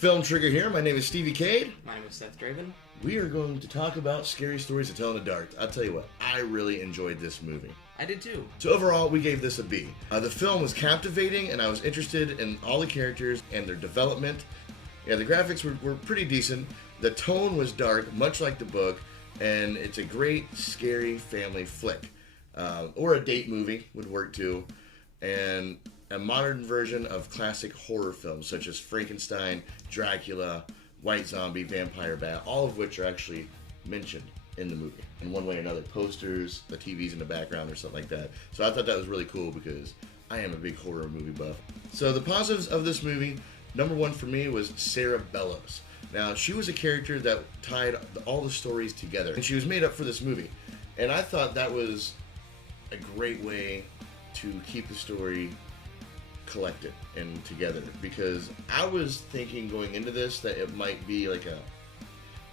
Film Trigger here. My name is Stevie Cade. My name is Seth Draven. We are going to talk about scary stories to tell in the dark. I'll tell you what, I really enjoyed this movie. I did too. So overall, we gave this a B. The film was captivating, and I was interested in all the characters and their development. Yeah, the graphics were pretty decent. The tone was dark, much like the book, and it's a great, scary family flick. Or a date movie would work too. And a modern version of classic horror films such as Frankenstein, Dracula, White Zombie, Vampire Bat, all of which are actually mentioned in the movie in one way or another. Posters, the TVs in the background or something like that. So I thought that was really cool because I am a big horror movie buff. So the positives of this movie, number one for me was Sarah Bellows. Now, she was a character that tied all the stories together, and she was made up for this movie. And I thought that was a great way to keep the story collected and together, because I was thinking going into this that it might be like a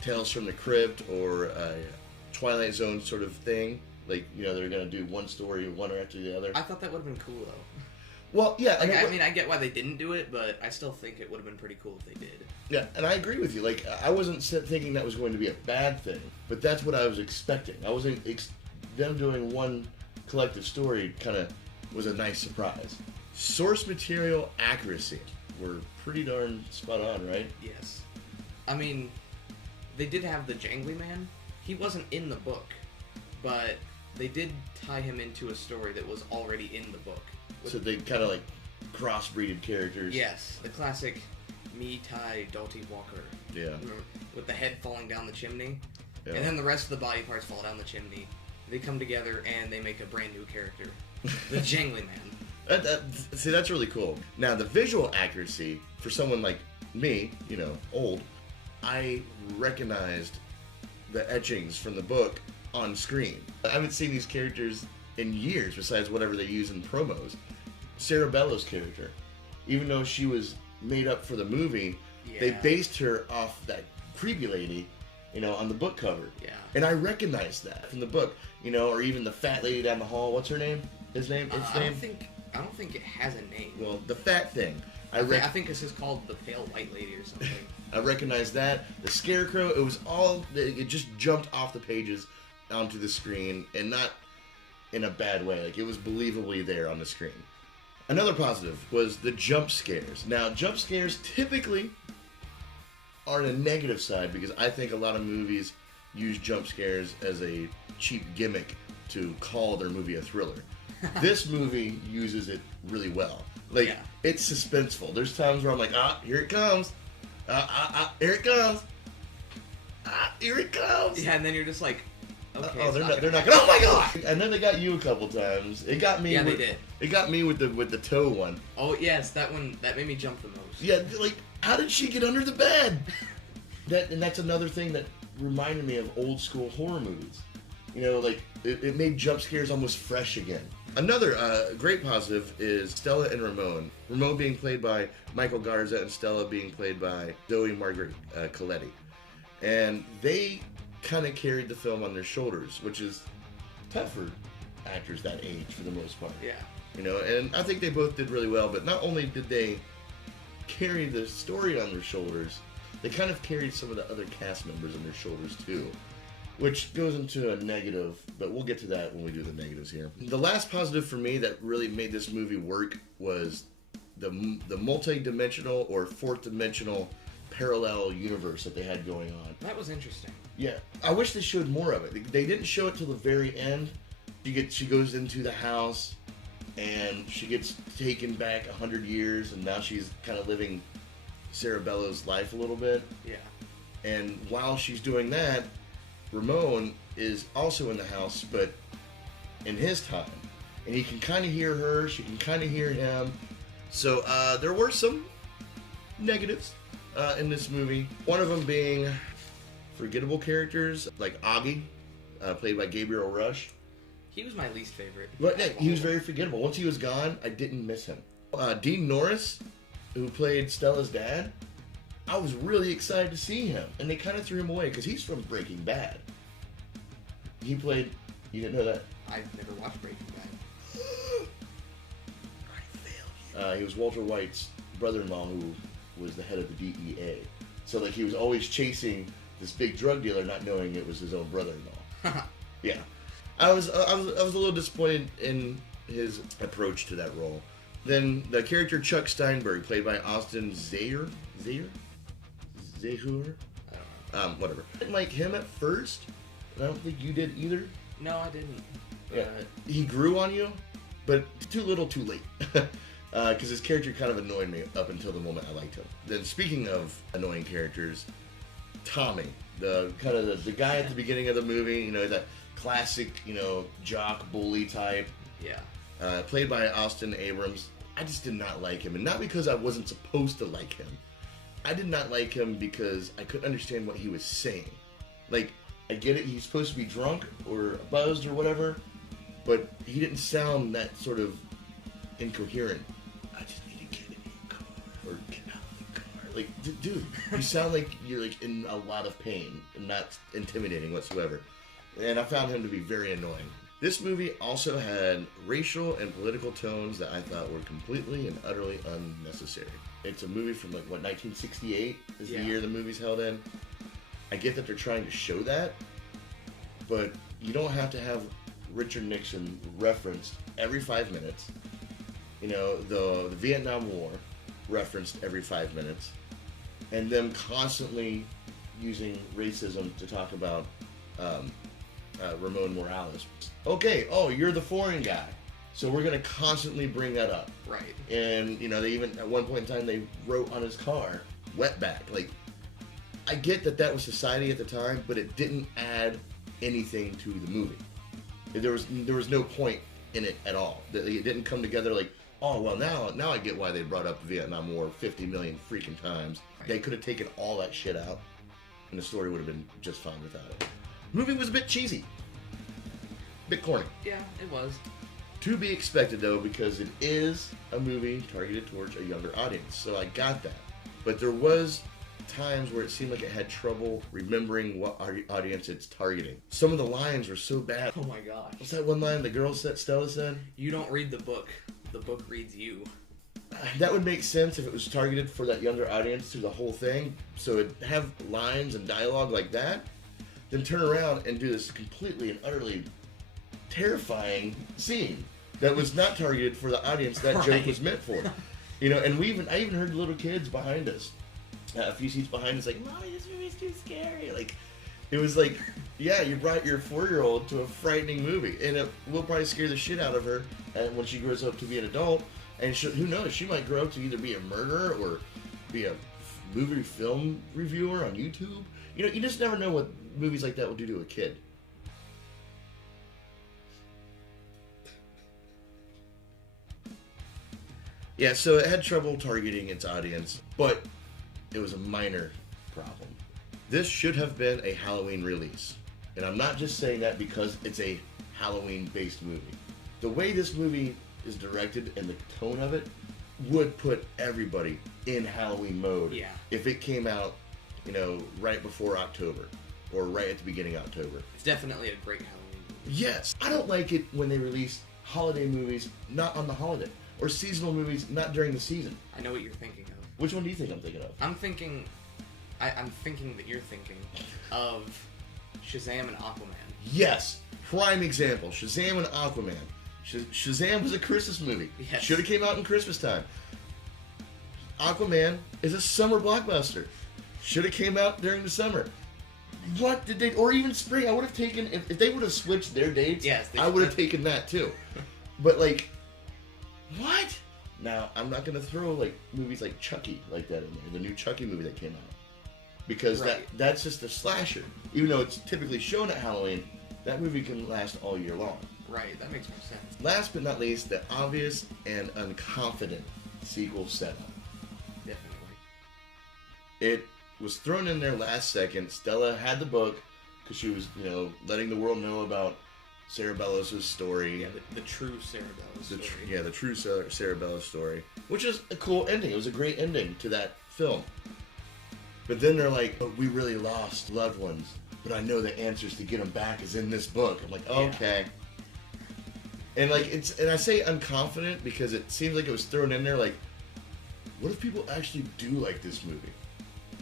Tales from the Crypt or a Twilight Zone sort of thing. Like, you know, they're going to do one story one after the other. I thought that would have been cool though. Well, yeah. Like, I mean, I get why they didn't do it, but I still think it would have been pretty cool if they did. Yeah, and I agree with you. Like, I wasn't thinking that was going to be a bad thing, but that's what I was expecting. I wasn't them doing one collective story kind of was a nice surprise. Source material accuracy were pretty darn spot on, right? Yes. I mean, they did have the Jangly Man. He wasn't in the book, but they did tie him into a story that was already in the book. So they kind of like crossbreeded characters. Yes, the classic me, Ty, Dalty Walker. Yeah. With the head falling down the chimney. Yeah. And then the rest of the body parts fall down the chimney. They come together and they make a brand new character. The Jangly Man. See, that's really cool. Now, the visual accuracy, for someone like me, you know, old, I recognized the etchings from the book on screen. I haven't seen these characters in years, besides whatever they use in promos. Sarah Bellows' character, even though she was made up for the movie, they based her off that creepy lady, you know, on the book cover. Yeah. And I recognized that from the book, you know, or even the fat lady down the hall. What's her name? His name? Its name? I don't think it has a name. Well, the fat thing. I think this is called the Pale White Lady or something. I recognize that. The Scarecrow, it just jumped off the pages onto the screen, and not in a bad way. Like, it was believably there on the screen. Another positive was the jump scares. Now, jump scares typically are on a negative side, because I think a lot of movies use jump scares as a cheap gimmick to call their movie a thriller. This movie uses it really well. Like, it's suspenseful. There's times where I'm like, here it comes. Here it comes. Here it comes. Yeah, and then you're just like, okay. They're not gonna, oh my god! And then they got you a couple times. It got me. Yeah, they did. It got me with the toe one. Oh yes, that one that made me jump the most. Yeah, like, how did she get under the bed? That's another thing that reminded me of old school horror movies. You know, like, it made jump scares almost fresh again. Another great positive is Stella and Ramon. Ramon being played by Michael Garza and Stella being played by Zoe Margaret Coletti. And they kind of carried the film on their shoulders, which is tough for actors that age for the most part. Yeah. You know, and I think they both did really well, but not only did they carry the story on their shoulders, they kind of carried some of the other cast members on their shoulders too. Which goes into a negative, but we'll get to that when we do the negatives here. The last positive for me that really made this movie work was the multi-dimensional or fourth-dimensional parallel universe that they had going on. That was interesting. Yeah, I wish they showed more of it. They didn't show it till the very end. She goes into the house, and she gets taken back 100 years, and now she's kind of living Sarah Bellows' life a little bit. Yeah. And while she's doing that, Ramon is also in the house, but in his time. And he can kind of hear her, she can kind of hear him. So there were some negatives in this movie. One of them being forgettable characters, like Augie, played by Gabriel Rush. He was my least favorite. But yeah, he was very forgettable. Once he was gone, I didn't miss him. Dean Norris, who played Stella's dad, I was really excited to see him, and they kind of threw him away because he's from Breaking Bad. He played. You didn't know that? I've never watched Breaking Bad. He was Walter White's brother-in-law who was the head of the DEA. So like he was always chasing this big drug dealer, not knowing it was his own brother-in-law. Yeah, I was a little disappointed in his approach to that role. Then the character Chuck Steinberg, played by Austin Zahur. Whatever. I didn't like him at first, and I don't think you did either. No, I didn't. Yeah, he grew on you, but too little, too late. Because his character kind of annoyed me up until the moment I liked him. Then, speaking of annoying characters, Tommy, the guy at the beginning of the movie, you know, that classic, you know, jock bully type. Yeah. Played by Austin Abrams. I just did not like him, and not because I wasn't supposed to like him. I did not like him because I couldn't understand what he was saying. Like, I get it, he's supposed to be drunk or buzzed or whatever, but he didn't sound that sort of incoherent. I just need to get in your car, or get out of the car. Like, dude, you sound like you're like in a lot of pain and not intimidating whatsoever. And I found him to be very annoying. This movie also had racial and political tones that I thought were completely and utterly unnecessary. It's a movie from, like, what, 1968 is the year the movie's held in. I get that they're trying to show that, but you don't have to have Richard Nixon referenced every 5 minutes. You know, the Vietnam War referenced every 5 minutes. And them constantly using racism to talk about Ramon Morales. Okay, oh, you're the foreign guy. So we're going to constantly bring that up. Right. And, you know, they even, at one point in time, they wrote on his car, wetback. Like, I get that that was society at the time, but it didn't add anything to the movie. There was no point in it at all. It didn't come together like, oh, well, now I get why they brought up the Vietnam War 50 million freaking times. Right. They could have taken all that shit out, and the story would have been just fine without it. The movie was a bit cheesy. Bit corny. Yeah, it was. To be expected, though, because it is a movie targeted towards a younger audience, so I got that. But there was times where it seemed like it had trouble remembering what audience it's targeting. Some of the lines were so bad. Oh my gosh. What's that one line the girl said, Stella said? You don't read the book. The book reads you. That would make sense if it was targeted for that younger audience through the whole thing. So it'd have lines and dialogue like that, then turn around and do this completely and utterly terrifying scene that was not targeted for the audience that joke was meant for. You know, and I even heard little kids behind us, a few seats behind us, like, "Mommy, this movie's too scary." Like, it was like, yeah, you brought your 4-year-old to a frightening movie, and it will probably scare the shit out of her when she grows up to be an adult. And who knows, she might grow up to either be a murderer or be a movie film reviewer on YouTube. You know, you just never know what movies like that will do to a kid. Yeah, so it had trouble targeting its audience, but it was a minor problem. This should have been a Halloween release. And I'm not just saying that because it's a Halloween-based movie. The way this movie is directed and the tone of it would put everybody in Halloween mode if it came out, you know, right before October or right at the beginning of October. It's definitely a great Halloween movie. Yes. I don't like it when they release holiday movies not on the holiday, or seasonal movies not during the season. I know what you're thinking of. Which one do you think I'm thinking of? I'm thinking that you're thinking of Shazam and Aquaman. Yes, prime example. Shazam and Aquaman. Shazam was a Christmas movie. Yes. Should have came out in Christmas time. Aquaman is a summer blockbuster. Should have came out during the summer. What did they, or even spring? I would have taken, if they would have switched their dates, yes, I would have taken that too. But like, what? Now, I'm not going to throw like movies like Chucky like that in there, the new Chucky movie that came out. Because that's just a slasher. Even though it's typically shown at Halloween, that movie can last all year long. Right, that makes more sense. Last but not least, the obvious and unconfident sequel setup. Definitely. It was thrown in there last second. Stella had the book because she was, you know, letting the world know about Sarah Bellows' story. Yeah, the true Sarah Bellows story. The true Sarah Bellows story. Which is a cool ending. It was a great ending to that film. But then they're like, oh, we really lost loved ones, but I know the answers to get them back is in this book. I'm like, okay. And like, and I say unconfident because it seems like it was thrown in there like, what if people actually do like this movie?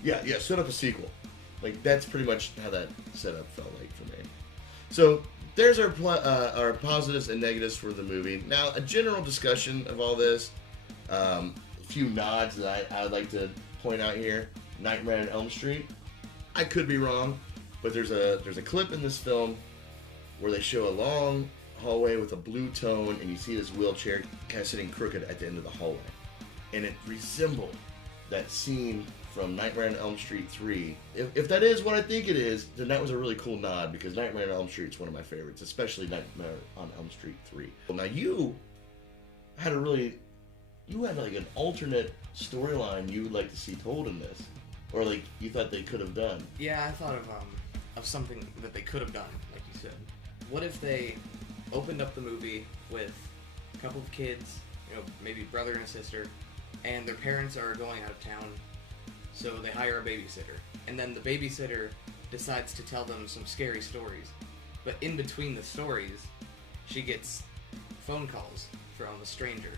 Yeah, set up a sequel. Like, that's pretty much how that setup felt like for me. So, there's our positives and negatives for the movie. Now, a general discussion of all this. A few nods that I would like to point out here. Nightmare on Elm Street. I could be wrong, but there's a clip in this film where they show a long hallway with a blue tone, and you see this wheelchair kind of sitting crooked at the end of the hallway. And it resembled that scene from Nightmare on Elm Street 3. If that is what I think it is, then that was a really cool nod, because Nightmare on Elm Street is one of my favorites, especially Nightmare on Elm Street 3. Well, now you had like an alternate storyline you would like to see told in this, or like you thought they could have done. Yeah, I thought of something that they could have done, like you said. What if they opened up the movie with a couple of kids, maybe brother and a sister, and their parents are going out of town, so they hire a babysitter, and then the babysitter decides to tell them some scary stories, but in between the stories, she gets phone calls from a stranger.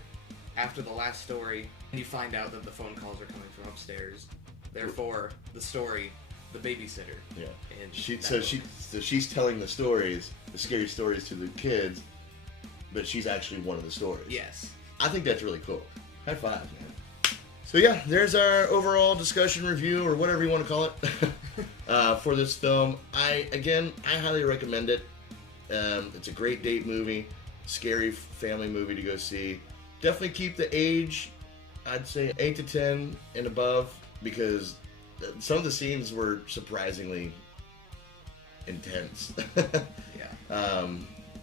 After the last story, you find out that the phone calls are coming from upstairs. Therefore, the story, the babysitter. Yeah. And she's telling the stories, the scary stories to the kids, but she's actually one of the stories. Yes. I think that's really cool. High five, man. So yeah, there's our overall discussion review, or whatever you want to call it, for this film. I highly recommend it. It's a great date movie, scary family movie to go see. Definitely keep the age, I'd say 8 to 10 and above, because some of the scenes were surprisingly intense. Yeah.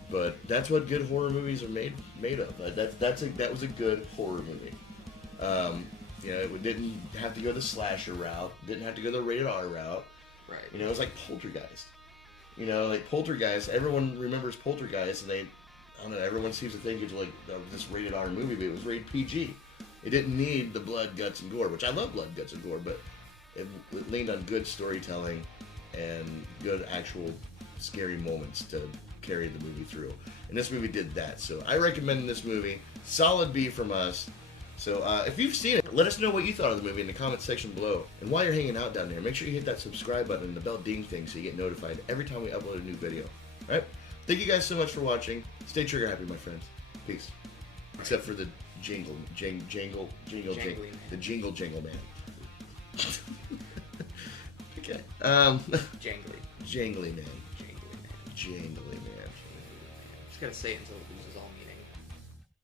But that's what good horror movies are made of. That was a good horror movie. It didn't have to go the slasher route, didn't have to go the rated R route. Right. It was like Poltergeist. Like Poltergeist, everyone remembers Poltergeist, and I don't know, everyone seems to think it's like this rated R movie, but it was rated PG. It didn't need the blood, guts, and gore, which I love blood, guts, and gore, but it leaned on good storytelling and good actual scary moments to carry the movie through. And this movie did that. So I recommend this movie. Solid B from us. So if you've seen it, let us know what you thought of the movie in the comment section below. And while you're hanging out down there, make sure you hit that subscribe button and the bell ding thing so you get notified every time we upload a new video. All right? Thank you guys so much for watching. Stay trigger happy, my friends. Peace. Except for the jingle man. The jingle man. Okay. Jangly. Jangly man. Jangly man. Jangly man. Just gotta say it until it loses all meaning.